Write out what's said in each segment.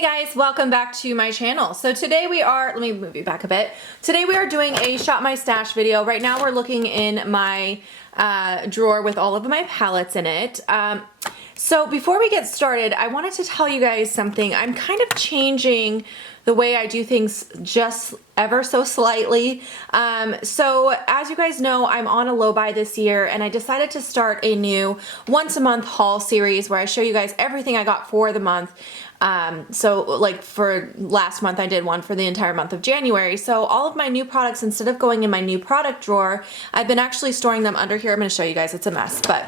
Hey guys, welcome back to my channel. So today we are, let me move you back a bit. Today we are doing a shop my stash video. Right now we're looking in my drawer with all of my palettes in it. So before we get started, I wanted to tell you guys something. I'm kind of changing the way I do things just ever so slightly. So as you guys know, I'm on a low buy this year and I decided to start a new once a month haul series where I show you guys everything I got for the month. So like for last month I did one for the entire month of January. So all of my new products, instead of going in my new product drawer, I've been actually storing them under here. I'm going to show you guys, it's a mess, but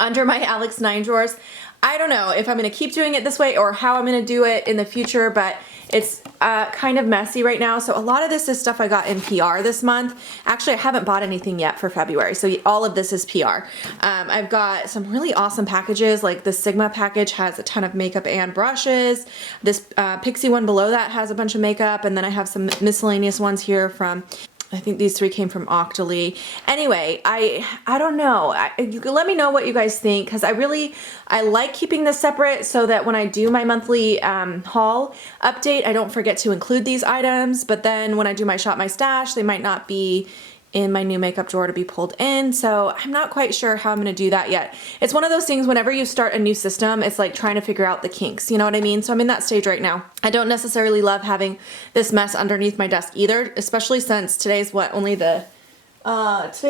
under my Alex 9 drawers. I don't know if I'm going to keep doing it this way or how I'm going to do it in the future, but it's kind of messy right now. So a lot of this is stuff I got in PR this month. Actually, I haven't bought anything yet for February. So all of this is PR. I've got some really awesome packages. Like the Sigma package has a ton of makeup and brushes. This Pixie one below that has a bunch of makeup. And then I have some miscellaneous ones here from, I think these three came from Octoly. Anyway, I don't know. You can let me know what you guys think, because I like keeping this separate so that when I do my monthly haul update, I don't forget to include these items. But then when I do my shop my stash, they might not be in my new makeup drawer to be pulled in. So I'm not quite sure how I'm going to do that yet. It's one of those things, whenever you start a new system, it's like trying to figure out the kinks, you know what I mean? So I'm in that stage right now. I don't necessarily love having this mess underneath my desk either, especially since today's today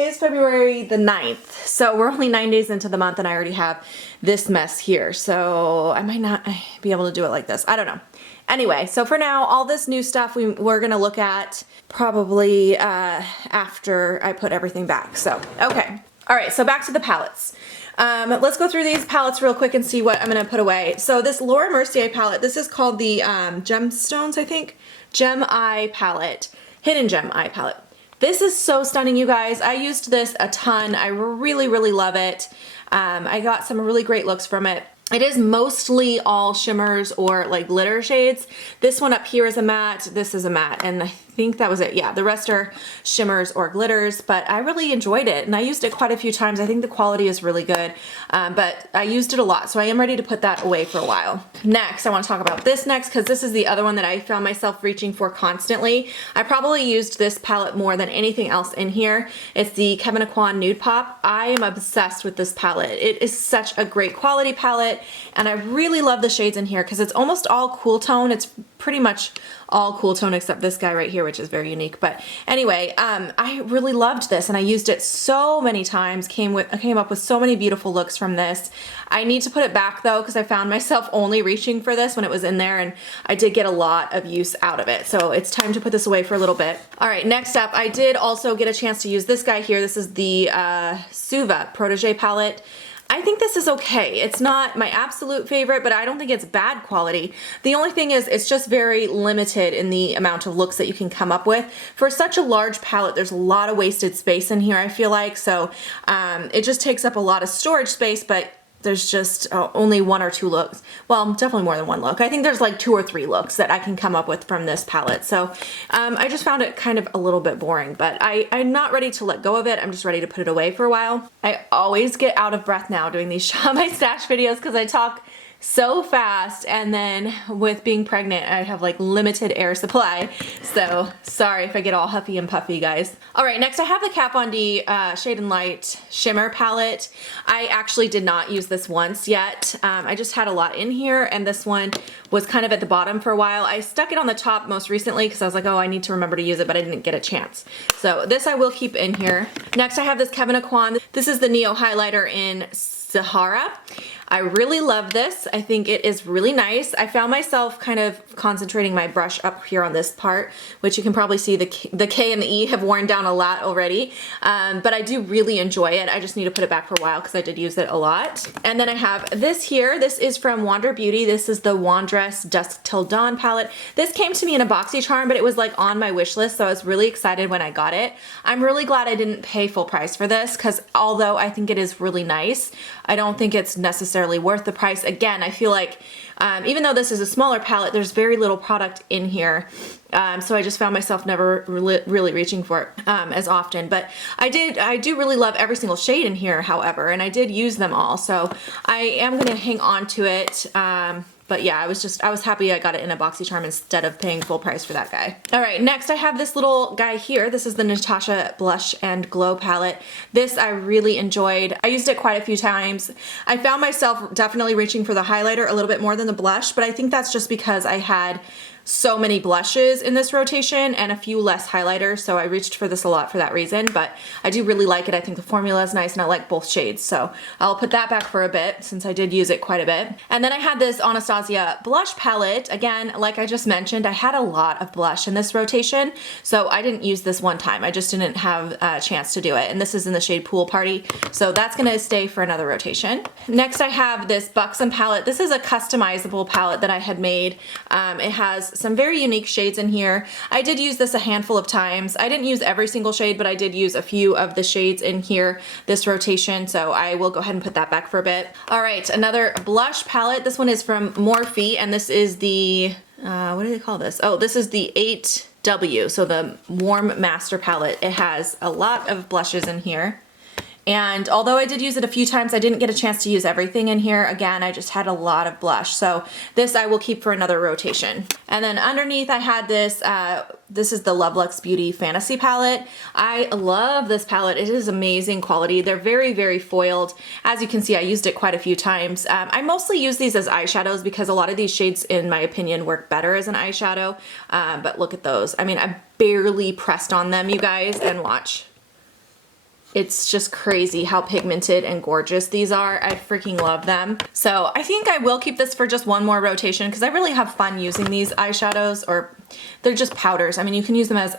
is February the 9th. So we're only 9 days into the month and I already have this mess here. So I might not be able to do it like this. I don't know. Anyway, so for now, all this new stuff we're gonna look at probably after I put everything back. So, okay. All right, so back to the palettes. Let's go through these palettes real quick and see what I'm gonna put away. So this Laura Mercier palette, this is called the Gemstones, I think? Gem Eye palette, Hidden Gem Eye palette. This is so stunning, you guys. I used this a ton. I really, really love it. I got some really great looks from it. It is mostly all shimmers or like glitter shades. This one up here is a matte, this is a matte, and I think that was it. Yeah, the rest are shimmers or glitters, but I really enjoyed it and I used it quite a few times. I think the quality is really good, but I used it a lot, so I am ready to put that away for a while. Next, I want to talk about this next, because this is the other one that I found myself reaching for constantly. I probably used this palette more than anything else in here. It's the Kevyn Aucoin Nude Pop. I am obsessed with this palette. It is such a great quality palette, and I really love the shades in here because it's almost all cool tone. It's pretty much all cool tone except this guy right here, which is very unique. But anyway, I really loved this and I used it so many times, came up with so many beautiful looks from this. I need to put it back though, because I found myself only reaching for this when it was in there, and I did get a lot of use out of it. So it's time to put this away for a little bit. All right, next up, I did also get a chance to use this guy here. This is the Suva Protege palette. I think this is okay. It's not my absolute favorite, but I don't think it's bad quality. The only thing is it's just very limited in the amount of looks that you can come up with. For such a large palette, there's a lot of wasted space in here, I feel like. So it just takes up a lot of storage space, but there's just only one or two looks. Well, definitely more than one look. I think there's like 2 or 3 looks that I can come up with from this palette. So I just found it kind of a little bit boring, but I'm not ready to let go of it. I'm just ready to put it away for a while. I always get out of breath now doing these shop my stash videos because I talk so fast, and then with being pregnant I have like limited air supply, so sorry if I get all huffy and puffy, guys. All right, next I have the Kat Von D Shade and Light Shimmer palette. I actually did not use this once yet. I just had a lot in here, and this one was kind of at the bottom for a while. I stuck it on the top most recently because I was like, oh, I need to remember to use it, but I didn't get a chance. So this I will keep in here. Next I have this Kevyn Aucoin. This is the Neo Highlighter in Sahara. I really love this. I think it is really nice. I found myself kind of concentrating my brush up here on this part, which you can probably see the K and the E have worn down a lot already, but I do really enjoy it. I just need to put it back for a while because I did use it a lot. And then I have this here. This is from Wander Beauty. This is the Wandress Dusk Till Dawn palette. This came to me in a BoxyCharm, but it was like on my wish list, so I was really excited when I got it. I'm really glad I didn't pay full price for this, because although I think it is really nice, I don't think it's necessarily worth the price. Again, I feel like even though this is a smaller palette, there's very little product in here. So I just found myself never really reaching for it as often. But I do really love every single shade in here, however, and I did use them all. So I am going to hang on to it But yeah, I was happy I got it in a BoxyCharm instead of paying full price for that guy. All right, next I have this little guy here. This is the Natasha Blush and Glow palette. This I really enjoyed. I used it quite a few times. I found myself definitely reaching for the highlighter a little bit more than the blush, but I think that's just because I had so many blushes in this rotation and a few less highlighters, so I reached for this a lot for that reason, but I do really like it. I think the formula is nice and I like both shades, so I'll put that back for a bit since I did use it quite a bit. And then I had this Anastasia blush palette. Again, like I just mentioned, I had a lot of blush in this rotation, so I didn't use this one time. I just didn't have a chance to do it, and this is in the shade Pool Party, so that's gonna stay for another rotation. Next I have this Buxom palette. This is a customizable palette that I had made. It has some very unique shades in here. I did use this a handful of times. I didn't use every single shade, but I did use a few of the shades in here this rotation, so I will go ahead and put that back for a bit. All right, another blush palette. This one is from Morphe, and this is the, what do they call this? Oh, this is the 8W, so the Warm Master palette. It has a lot of blushes in here. And although I did use it a few times, I didn't get a chance to use everything in here. Again, I just had a lot of blush. So this I will keep for another rotation. And then underneath I had this, this is the Love Lux Beauty Fantasy palette. I love this palette. It is amazing quality. They're very, very foiled. As you can see, I used it quite a few times. I mostly use these as eyeshadows because a lot of these shades, in my opinion, work better as an eyeshadow. But look at those. I mean, I barely pressed on them, you guys, and watch. It's just crazy how pigmented and gorgeous these are. I freaking love them. So I think I will keep this for just one more rotation because I really have fun using these eyeshadows, or they're just powders. I mean, you can use them as,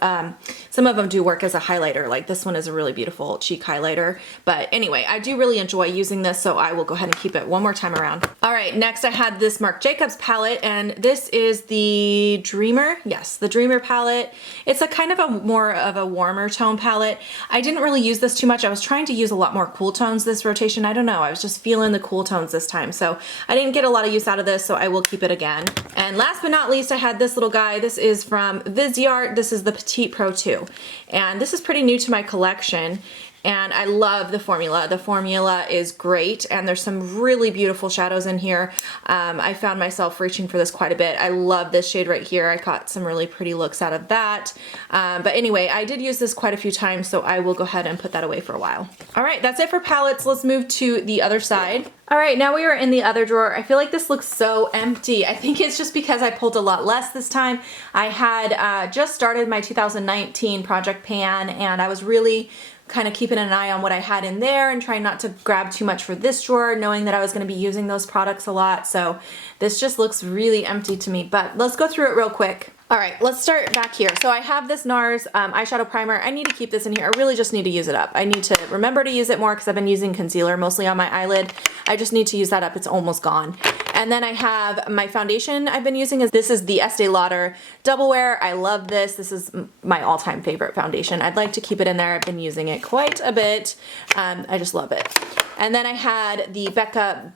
some of them do work as a highlighter. Like this one is a really beautiful cheek highlighter. But anyway, I do really enjoy using this, so I will go ahead and keep it one more time around. All right, next I had this Marc Jacobs palette, and this is the Dreamer. Yes, the Dreamer palette. It's a kind of a more of a warmer tone palette. I didn't really use this too much. I was trying to use a lot more cool tones this rotation. I don't know, I was just feeling the cool tones this time. So I didn't get a lot of use out of this, so I will keep it again. And last but not least, I had this little guy. This is from Visyart. This is the Petite Pro 2. And this is pretty new to my collection. And I love the formula. The formula is great, and there's some really beautiful shadows in here. I found myself reaching for this quite a bit. I love this shade right here. I got some really pretty looks out of that. But anyway, I did use this quite a few times, so I will go ahead and put that away for a while. All right, that's it for palettes. Let's move to the other side. All right, now we are in the other drawer. I feel like this looks so empty. I think it's just because I pulled a lot less this time. I had just started my 2019 Project Pan, and I was really kind of keeping an eye on what I had in there and trying not to grab too much for this drawer, knowing that I was going to be using those products a lot. So this just looks really empty to me, but let's go through it real quick. All right, let's start back here. So I have this NARS eyeshadow primer. I need to keep this in here. I really just need to use it up. I need to remember to use it more because I've been using concealer mostly on my eyelid. I just need to use that up. It's almost gone. And then I have my foundation I've been using. This is the Estee Lauder Double Wear. I love this. This is my all-time favorite foundation. I'd like to keep it in there. I've been using it quite a bit. I just love it. And then I had the Becca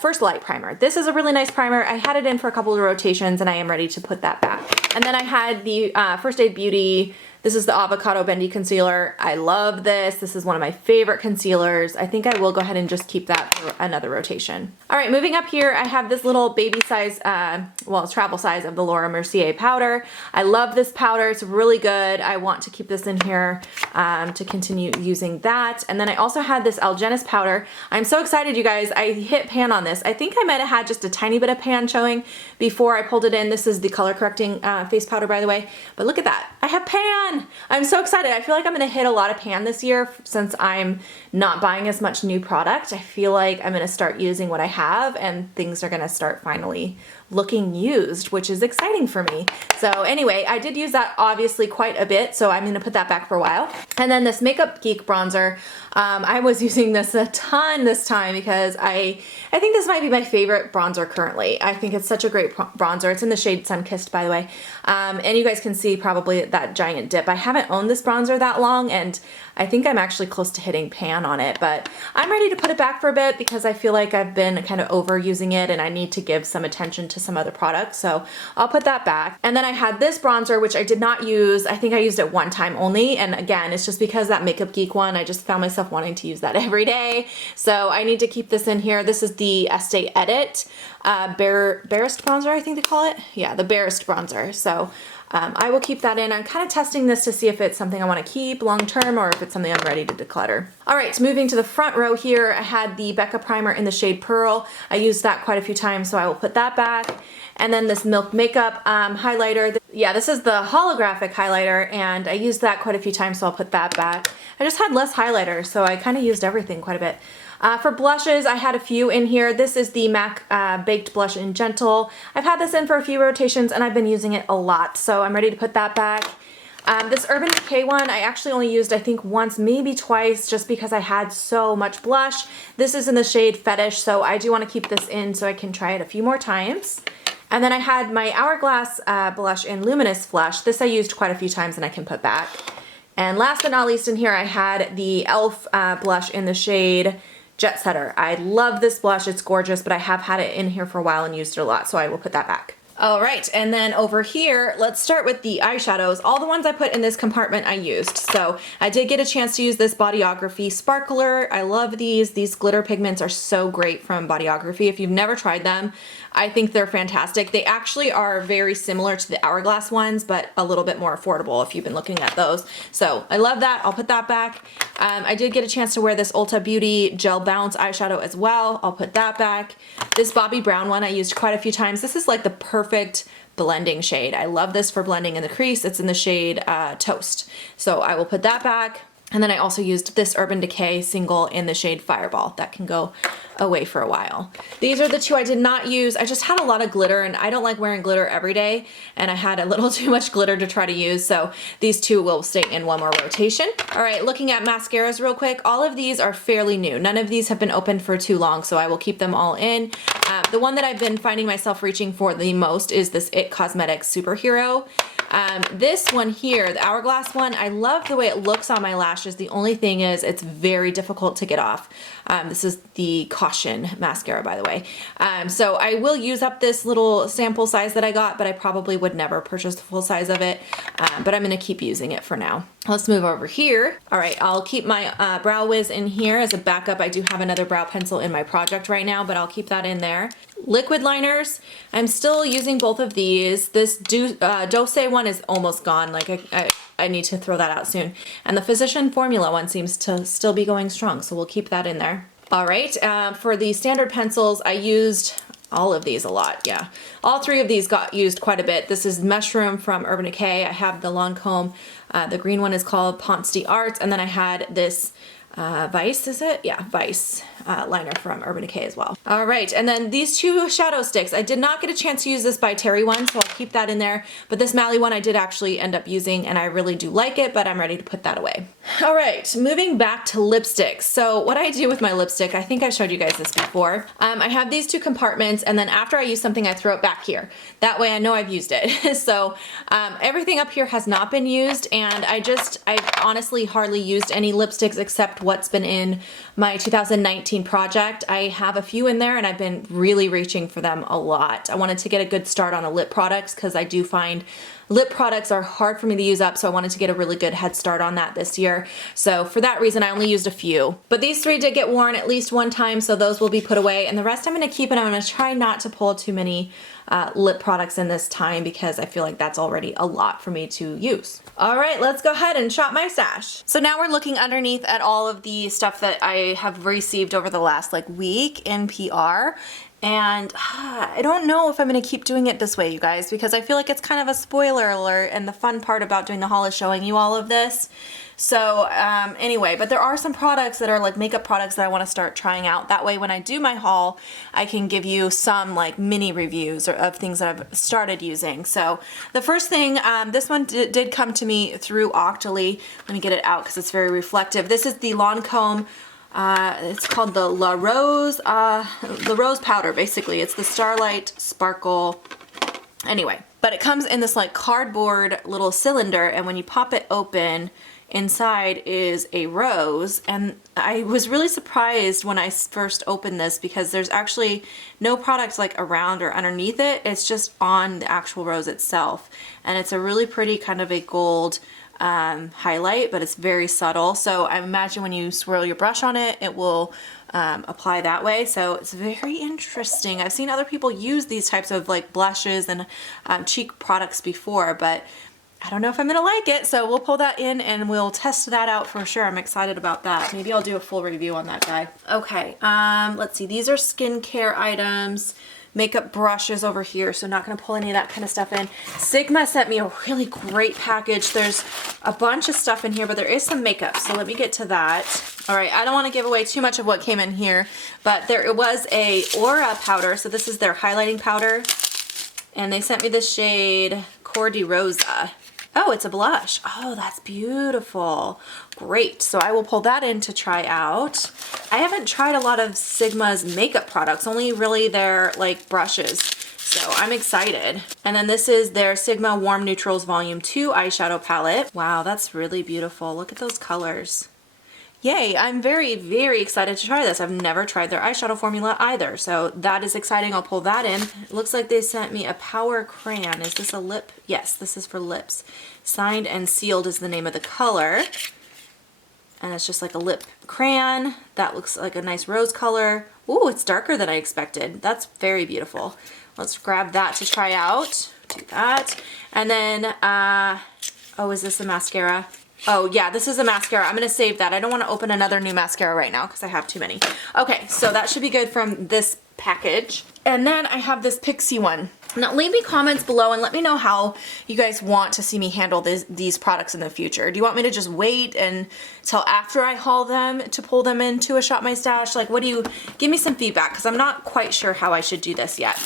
First Light Primer. This is a really nice primer. I had it in for a couple of rotations, and I am ready to put that back. And then I had the First Aid Beauty. This is the Avocado Bendy Concealer. I love this. This is one of my favorite concealers. I think I will go ahead and just keep that for another rotation. All right, moving up here, I have this little baby size, well, travel size of the Laura Mercier powder. I love this powder. It's really good. I want to keep this in here to continue using that. And then I also had this Algenist powder. I'm so excited, you guys. I hit pan on this. I think I might have had just a tiny bit of pan showing before I pulled it in. This is the color correcting face powder, by the way. But look at that. I have pan. I'm so excited. I feel like I'm going to hit a lot of pan this year since I'm not buying as much new product. I feel like I'm going to start using what I have, and things are going to start finally looking used, which is exciting for me. So anyway, I did use that obviously quite a bit, so I'm going to put that back for a while. And then this Makeup Geek bronzer, I was using this a ton this time because I think this might be my favorite bronzer currently. I think it's such a great bronzer. It's in the shade Sunkissed, by the way. And you guys can see probably that giant dip. I haven't owned this bronzer that long, and I think I'm actually close to hitting pan on it, but I'm ready to put it back for a bit because I feel like I've been kind of overusing it and I need to give some attention to some other products, so I'll put that back. And then I had this bronzer, which I did not use. I think I used it one time only, and again, it's just because that Makeup Geek one, I just found myself wanting to use that every day, so I need to keep this in here. This is the Estee Edit Barest bronzer, I think they call it. Yeah, the Barest bronzer. So I will keep that in. I'm kind of testing this to see if it's something I want to keep long term or if it's something I'm ready to declutter. All right, moving to the front row here, I had the Becca primer in the shade Pearl. I used that quite a few times, so I will put that back. And then this Milk Makeup highlighter. Yeah, this is the holographic highlighter, and I used that quite a few times, so I'll put that back. I just had less highlighter, so I kind of used everything quite a bit. For blushes, I had a few in here. This is the MAC Baked Blush in Gentle. I've had this in for a few rotations, and I've been using it a lot, so I'm ready to put that back. This Urban Decay one, I actually only used, I think, once, maybe twice, just because I had so much blush. This is in the shade Fetish, so I do want to keep this in so I can try it a few more times. And then I had my Hourglass blush in Luminous Flush. This I used quite a few times and I can put back. And last but not least in here, I had the e.l.f. Blush in the shade Jet Setter. I love this blush, it's gorgeous, but I have had it in here for a while and used it a lot, so I will put that back. All right, and then over here, let's start with the eyeshadows. All the ones I put in this compartment I used. So I did get a chance to use this Bodyography Sparkler. I love these. These glitter pigments are so great from Bodyography. If you've never tried them, I think they're fantastic. They actually are very similar to the Hourglass ones, but a little bit more affordable if you've been looking at those. So I love that. I'll put that back. I did get a chance to wear this Ulta Beauty Gel Bounce eyeshadow as well. I'll put that back. This Bobbi Brown one I used quite a few times. This is like the perfect blending shade. I love this for blending in the crease. It's in the shade Toast. So I will put that back. And then I also used this Urban Decay single in the shade Fireball. That can go away for a while. These are the two I did not use. I just had a lot of glitter and I don't like wearing glitter every day, and I had a little too much glitter to try to use, so these two will stay in one more rotation. All right, looking at mascaras real quick, all of these are fairly new. None of these have been open for too long, so I will keep them all in. The one that I've been finding myself reaching for the most is this IT Cosmetics Superhero. This one here, the Hourglass one, I love the way it looks on my lashes. The only thing is it's very difficult to get off. This is the Caution mascara, by the way. So I will use up this little sample size that I got, but I probably would never purchase the full size of it. But I'm gonna keep using it for now. Let's move over here. All right, I'll keep my Brow Wiz in here as a backup. I do have another brow pencil in my project right now, but I'll keep that in there. Liquid liners, I'm still using both of these. This Dose one is almost gone. Like I need to throw that out soon. And the Physician Formula one seems to still be going strong, so we'll keep that in there. All right, for the standard pencils, I used all of these a lot, yeah. All three of these got used quite a bit. This is Mushroom from Urban Decay. I have the Lancome. The green one is called Ponce d'Arts, and then I had this Vice, is it? Yeah, Vice liner from Urban Decay as well. All right, and then these two shadow sticks. I did not get a chance to use this by Terry one, so I'll keep that in there. But this Mally one I did actually end up using, and I really do like it, but I'm ready to put that away. All right, moving back to lipsticks. So what I do with my lipstick, I think I've showed you guys this before. I have these two compartments, and then after I use something, I throw it back here. That way I know I've used it. So everything up here has not been used, and I honestly hardly used any lipsticks except what's been in my 2019 project. I have a few in there and I've been really reaching for them a lot. I wanted to get a good start on the lip products because I do find lip products are hard for me to use up, so I wanted to get a really good head start on that this year. So for that reason, I only used a few. But these three did get worn at least one time, so those will be put away. And the rest I'm gonna keep, and I'm gonna try not to pull too many lip products in this time because I feel like that's already a lot for me to use. All right, let's go ahead and shop my stash. So now we're looking underneath at all of the stuff that I have received over the last week in PR. And I don't know if I'm going to keep doing it this way, you guys, because I feel like it's kind of a spoiler alert, and the fun part about doing the haul is showing you all of this. So anyway, but there are some products that are like makeup products that I want to start trying out. That way when I do my haul, I can give you some like mini reviews of things that I've started using. So the first thing, this one did come to me through Octoly. Let me get it out because it's very reflective. This is the Lancome. It's called the La Rose powder, basically. It's the Starlight Sparkle. Anyway, but it comes in this like cardboard little cylinder, and when you pop it open, inside is a rose. And I was really surprised when I first opened this because there's actually no product like around or underneath it. It's just on the actual rose itself. And it's a really pretty kind of a gold highlight, but it's very subtle. So I imagine when you swirl your brush on it, it will apply that way. So it's very interesting. I've seen other people use these types of like blushes and cheek products before, but I don't know if I'm gonna like it. So we'll pull that in and we'll test that out for sure. I'm excited about that. Maybe I'll do a full review on that guy. Okay, let's see. These are skincare items. Makeup brushes over here, so not gonna pull any of that kind of stuff in. Sigma sent me a really great package. There's a bunch of stuff in here, but there is some makeup, so let me get to that. All right, I don't wanna give away too much of what came in here, but there was a Aura powder, so this is their highlighting powder, and they sent me the shade Cor de Rosa. Oh, it's a blush. Oh, that's beautiful. Great. So I will pull that in to try out. I haven't tried a lot of Sigma's makeup products, only really their like brushes. So I'm excited. And then this is their Sigma Warm Neutrals Volume 2 eyeshadow palette. Wow, that's really beautiful. Look at those colors. Yay, I'm very, very excited to try this. I've never tried their eyeshadow formula either, so that is exciting. I'll pull that in. It looks like they sent me a Power Crayon. Is this a lip? Yes, this is for lips. Signed and Sealed is the name of the color. And it's just like a lip crayon. That looks like a nice rose color. Ooh, it's darker than I expected. That's very beautiful. Let's grab that to try out. Do that. And then, oh, is this a mascara? Oh yeah, this is a mascara. I'm gonna save that. I don't want to open another new mascara right now because I have too many. Okay, so that should be good from this package. And then I have this Pixie one. Now leave me comments below and let me know how you guys want to see me handle these products in the future. Do you want me to just wait until after I haul them to pull them into a Shop My Stash? Like, give me some feedback because I'm not quite sure how I should do this yet.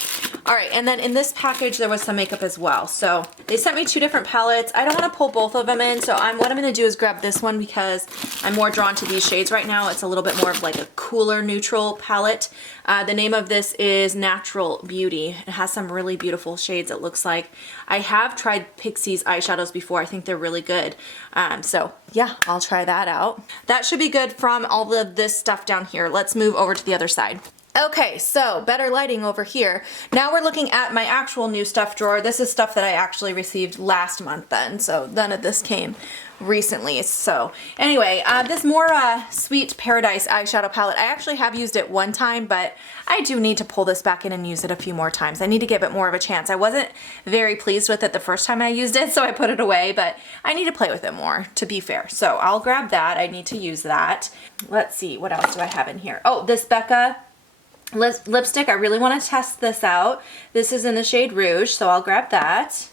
All right, and then in this package there was some makeup as well. So they sent me 2 different palettes. I don't want to pull both of them in, so what I'm going to do is grab this one because I'm more drawn to these shades right now. It's a little bit more of like a cooler neutral palette. The name of this is Natural Beauty. It has some really beautiful shades, it looks like. I have tried Pixie's eyeshadows before. I think they're really good. So yeah, I'll try that out. That should be good from all of this stuff down here. Let's move over to the other side. Okay, so better lighting over here. Now we're looking at my actual new stuff drawer. This is stuff that I actually received last month then, so none of this came recently. So anyway, this more Sweet Paradise eyeshadow palette, I actually have used it one time, but I do need to pull this back in and use it a few more times. I need to give it more of a chance. I wasn't very pleased with it the first time I used it, so I put it away, but I need to play with it more, to be fair. So I'll grab that. I need to use that. Let's see, what else do I have in here? Oh, this Becca lipstick. I really want to test this out. This is in the shade Rouge, so I'll grab that.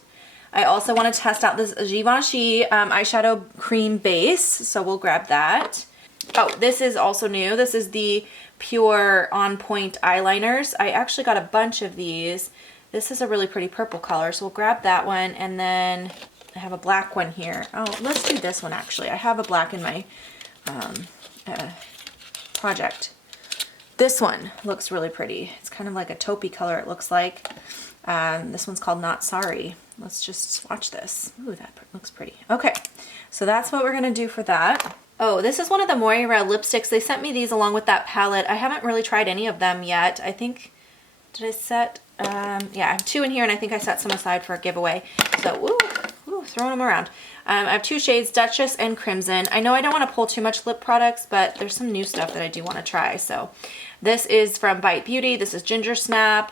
I also want to test out this Givenchy eyeshadow cream base, so we'll grab that. Oh, this is also new. This is the Pure On Point eyeliners. I actually got a bunch of these. This is a really pretty purple color, so we'll grab that one. And then I have a black one here. Oh, let's do this one actually. I have a black in my project. This one looks really pretty. It's kind of like a taupey color, it looks like. This one's called Not Sorry. Let's just swatch this. Ooh, that looks pretty. Okay, so that's what we're gonna do for that. Oh, this is one of the Moira lipsticks. They sent me these along with that palette. I haven't really tried any of them yet. I think, did I set, yeah, I have 2 in here and I think I set some aside for a giveaway. So, ooh, throwing them around. I have 2 shades, Duchess and Crimson. I know I don't want to pull too much lip products, but there's some new stuff that I do want to try. So this is from Bite Beauty. This is Ginger Snap.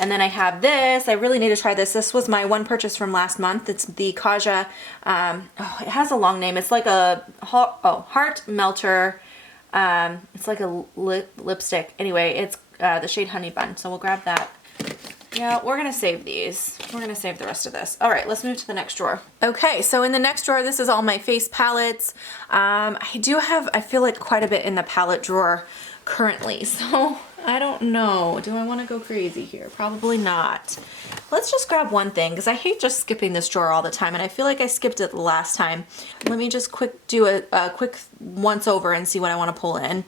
And then I have this. I really need to try this. This was my one purchase from last month. It's the Kaja, oh, it has a long name. It's like a, Heart Melter. It's like a lipstick. Anyway, it's the shade Honey Bun. So we'll grab that. Yeah, we're gonna save these. We're gonna save the rest of this. All right, let's move to the next drawer. Okay, so in the next drawer, this is all my face palettes. I do have, I feel like, quite a bit in the palette drawer currently, so I don't know. Do I want to go crazy here? Probably not. Let's just grab one thing because I hate just skipping this drawer all the time, and I feel like I skipped it the last time. Let me just do a quick once over and see what I want to pull in.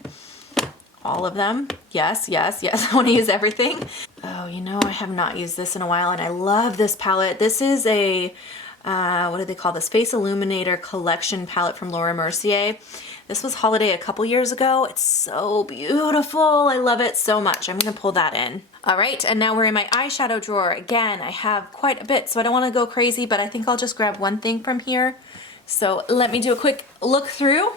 All of them. Yes, yes, yes. I want to use everything. Oh, you know, I have not used this in a while, and I love this palette. This is a, what do they call this? Face Illuminator Collection palette from Laura Mercier. This was holiday a couple years ago. It's so beautiful. I love it so much. I'm going to pull that in. All right, and now we're in my eyeshadow drawer. Again, I have quite a bit, so I don't want to go crazy, but I think I'll just grab one thing from here So let me do a quick look through.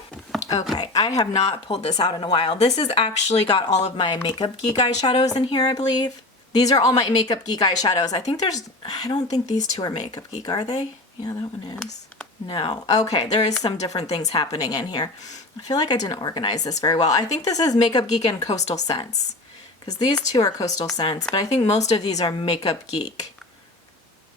Okay, I have not pulled this out in a while. This has actually got all of my Makeup Geek eyeshadows in here, I believe. These are all my Makeup Geek eyeshadows. I don't think these two are Makeup Geek, are they? Yeah, that one is. No. Okay, there is some different things happening in here. I feel like I didn't organize this very well. I think this is Makeup Geek and Coastal Scents, because these two are Coastal Scents, but I think most of these are Makeup Geek.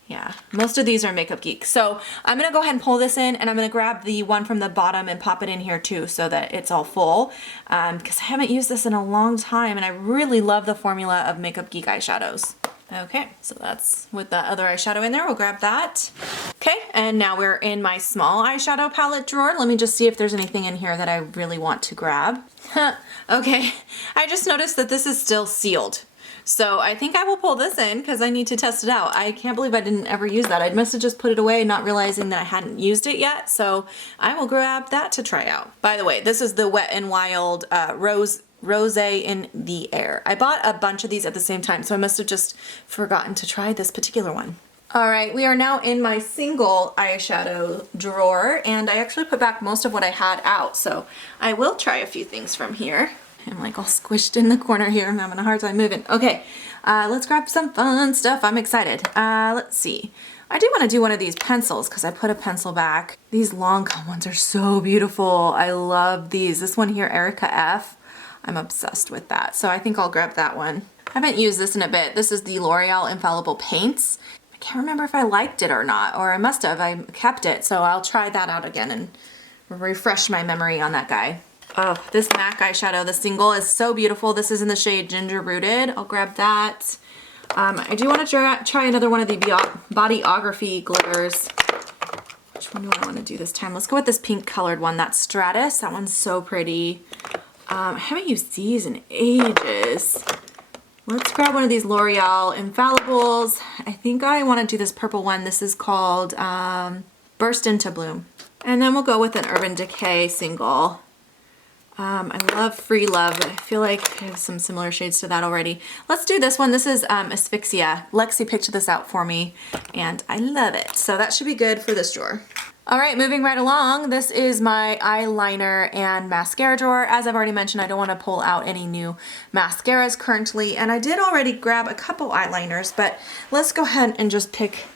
Yeah, most of these are Makeup Geek. So I'm gonna go ahead and pull this in, and I'm gonna grab the one from the bottom and pop it in here too so that it's all full, because I haven't used this in a long time and I really love the formula of Makeup Geek eyeshadows. Okay, so that's with the other eyeshadow in there. We'll grab that. Okay, and now we're in my small eyeshadow palette drawer. Let me just see if there's anything in here that I really want to grab. Okay, I just noticed that this is still sealed. So I think I will pull this in because I need to test it out. I can't believe I didn't ever use that. I must have just put it away not realizing that I hadn't used it yet. So I will grab that to try out. By the way, this is the Wet n Wild Rose in the Air. I bought a bunch of these at the same time, so I must have just forgotten to try this particular one. All right, we are now in my single eyeshadow drawer, and I actually put back most of what I had out, so I will try a few things from here. I'm like all squished in the corner here. I'm having a hard time moving. Okay, let's grab some fun stuff. I'm excited. Let's see. I do want to do one of these pencils because I put a pencil back. These Lancome ones are so beautiful. I love these. This one here, Erica F. I'm obsessed with that. So I think I'll grab that one. I haven't used this in a bit. This is the L'Oreal Infallible Paints. I can't remember if I liked it or not, or I must have. I kept it, so I'll try that out again and refresh my memory on that guy. Oh, this MAC eyeshadow, the single, is so beautiful. This is in the shade Ginger Rooted. I'll grab that. I do want to try another one of the Bodyography glitters. Which one do I want to do this time? Let's go with this pink colored one. That's Stratus. That one's so pretty. I haven't used these in ages. Let's grab one of these L'Oreal Infallibles. I think I want to do this purple one. This is called Burst Into Bloom. And then we'll go with an Urban Decay single. I love Free Love. I feel like I have some similar shades to that already. Let's do this one. This is Asphyxia. Lexi picked this out for me and I love it. So that should be good for this drawer. All right, moving right along. This is my eyeliner and mascara drawer. As I've already mentioned, I don't want to pull out any new mascaras currently, and I did already grab a couple eyeliners, but let's go ahead and just pick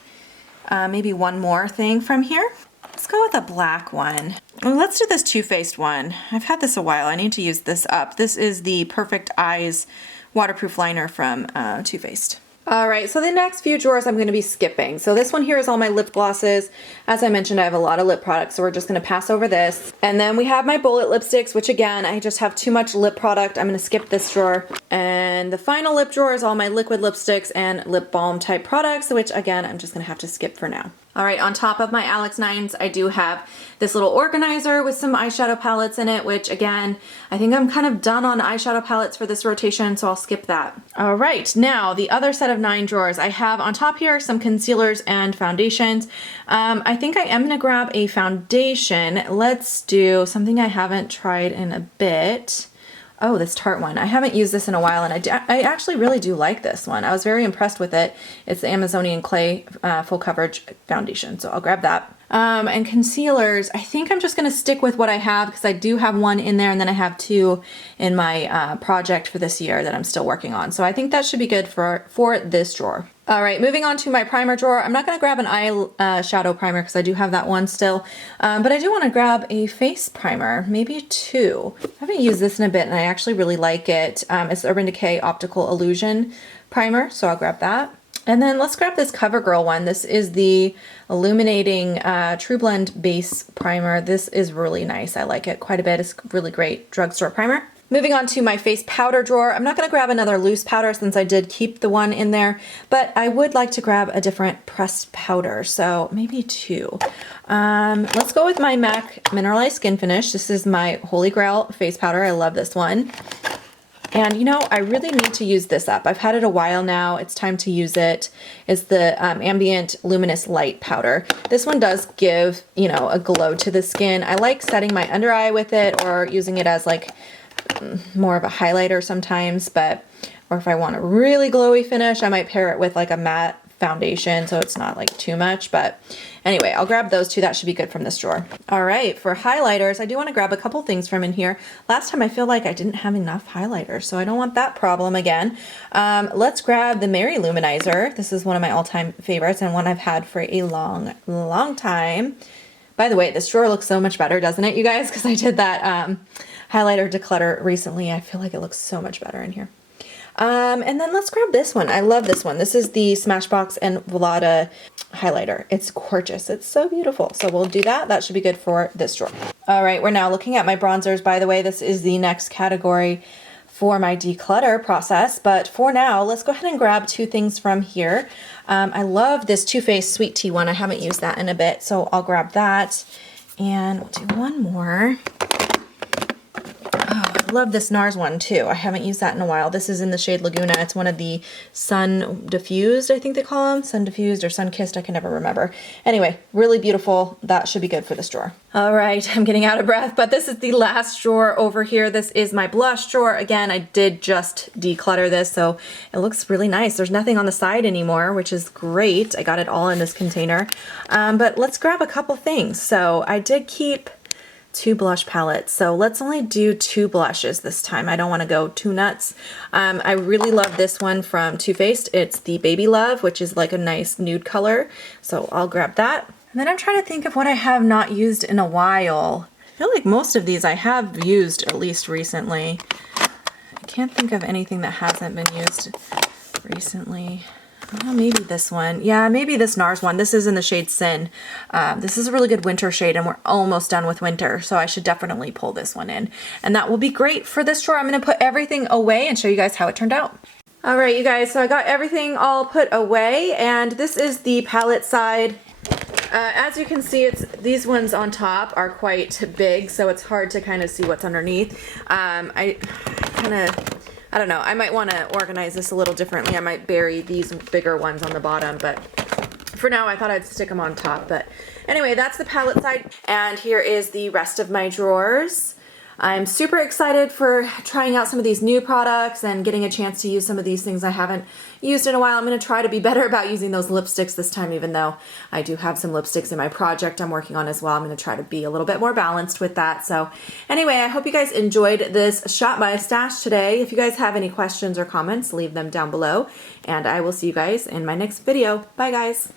maybe one more thing from here. Let's go with a black one. Well, let's do this Too Faced one. I've had this a while. I need to use this up. This is the Perfect Eyes waterproof liner from Too Faced. All right, so the next few drawers I'm going to be skipping. So this one here is all my lip glosses. As I mentioned, I have a lot of lip products, so we're just going to pass over this. And then we have my bullet lipsticks, which again, I just have too much lip product. I'm going to skip this drawer. And the final lip drawer is all my liquid lipsticks and lip balm type products, which again, I'm just going to have to skip for now. All right, on top of my Alex 9s, I do have this little organizer with some eyeshadow palettes in it, which again, I think I'm kind of done on eyeshadow palettes for this rotation, so I'll skip that. All right, now the other set of 9 drawers. I have on top here some concealers and foundations. I think I am gonna grab a foundation. Let's do something I haven't tried in a bit. Oh, this Tarte one. I haven't used this in a while, and I actually really do like this one. I was very impressed with it. It's the Amazonian Clay Full Coverage Foundation, so I'll grab that. And concealers, I think I'm just going to stick with what I have because I do have one in there, and then I have 2 in my project for this year that I'm still working on. So I think that should be good for this drawer. All right, moving on to my primer drawer. I'm not going to grab an eye shadow primer because I do have that one still, but I do want to grab a face primer, maybe 2. I haven't used this in a bit and I actually really like it. It's Urban Decay Optical Illusion Primer, so I'll grab that. And then let's grab this CoverGirl one. This is the Illuminating True Blend Base Primer. This is really nice. I like it quite a bit. It's a really great drugstore primer. Moving on to my face powder drawer. I'm not going to grab another loose powder since I did keep the one in there, but I would like to grab a different pressed powder, so maybe 2. Let's go with my MAC Mineralized Skin Finish. This is my Holy Grail face powder. I love this one. And you know, I really need to use this up. I've had it a while now. It's time to use it. It's the Ambient Luminous Light Powder. This one does give, you know, a glow to the skin. I like setting my under eye with it or using it as like more of a highlighter sometimes, or if I want a really glowy finish, I might pair it with like a matte foundation, so it's not like too much, but anyway, I'll grab those two. That should be good from this drawer. All right, for highlighters, I do want to grab a couple things from in here. Last time I feel like I didn't have enough highlighters, so I don't want that problem again. Let's grab the Mary Luminizer. This is one of my all-time favorites and one I've had for a long, long time. By the way, this drawer looks so much better, doesn't it, you guys? Because I did that highlighter declutter recently. I feel like it looks so much better in here. And then let's grab this one. I love this one. This is the Smashbox and Volata highlighter. It's gorgeous. It's so beautiful. So we'll do that. That should be good for this drawer. All right, we're now looking at my bronzers. By the way, this is the next category for my declutter process. But for now, let's go ahead and grab two things from here. I love this Too Faced Sweet Tea one. I haven't used that in a bit, so I'll grab that. And we'll do one more. I love this NARS one too. I haven't used that in a while. This is in the shade Laguna. It's one of the Sun Diffused, I think they call them. Sun Diffused or Sun Kissed, I can never remember. Anyway, really beautiful. That should be good for this drawer. All right, I'm getting out of breath, but this is the last drawer over here. This is my blush drawer. Again, I did just declutter this, so it looks really nice. There's nothing on the side anymore, which is great. I got it all in this container. But let's grab a couple things. So I did keep 2 blush palettes, so let's only do 2 blushes this time. I don't want to go too nuts. I really love this one from Too Faced. It's the Baby Love, which is like a nice nude color, so I'll grab that. And then I'm trying to think of what I have not used in a while. I feel like most of these I have used at least recently. I can't think of anything that hasn't been used recently. Oh, maybe this one. Yeah, maybe this NARS one. This is in the shade Sin. This is a really good winter shade, and we're almost done with winter, so I should definitely pull this one in. And that will be great for this drawer. I'm going to put everything away and show you guys how it turned out. All right, you guys, so I got everything all put away, and this is the palette side. As you can see, these ones on top are quite big, so it's hard to kind of see what's underneath. I don't know, I might want to organize this a little differently. I might bury these bigger ones on the bottom, but for now I thought I'd stick them on top. But anyway, that's the palette side, and here is the rest of my drawers. I'm super excited for trying out some of these new products and getting a chance to use some of these things I haven't used in a while. I'm going to try to be better about using those lipsticks this time, even though I do have some lipsticks in my project I'm working on as well. I'm going to try to be a little bit more balanced with that. So anyway, I hope you guys enjoyed this Shop My Stash today. If you guys have any questions or comments, leave them down below, and I will see you guys in my next video. Bye guys.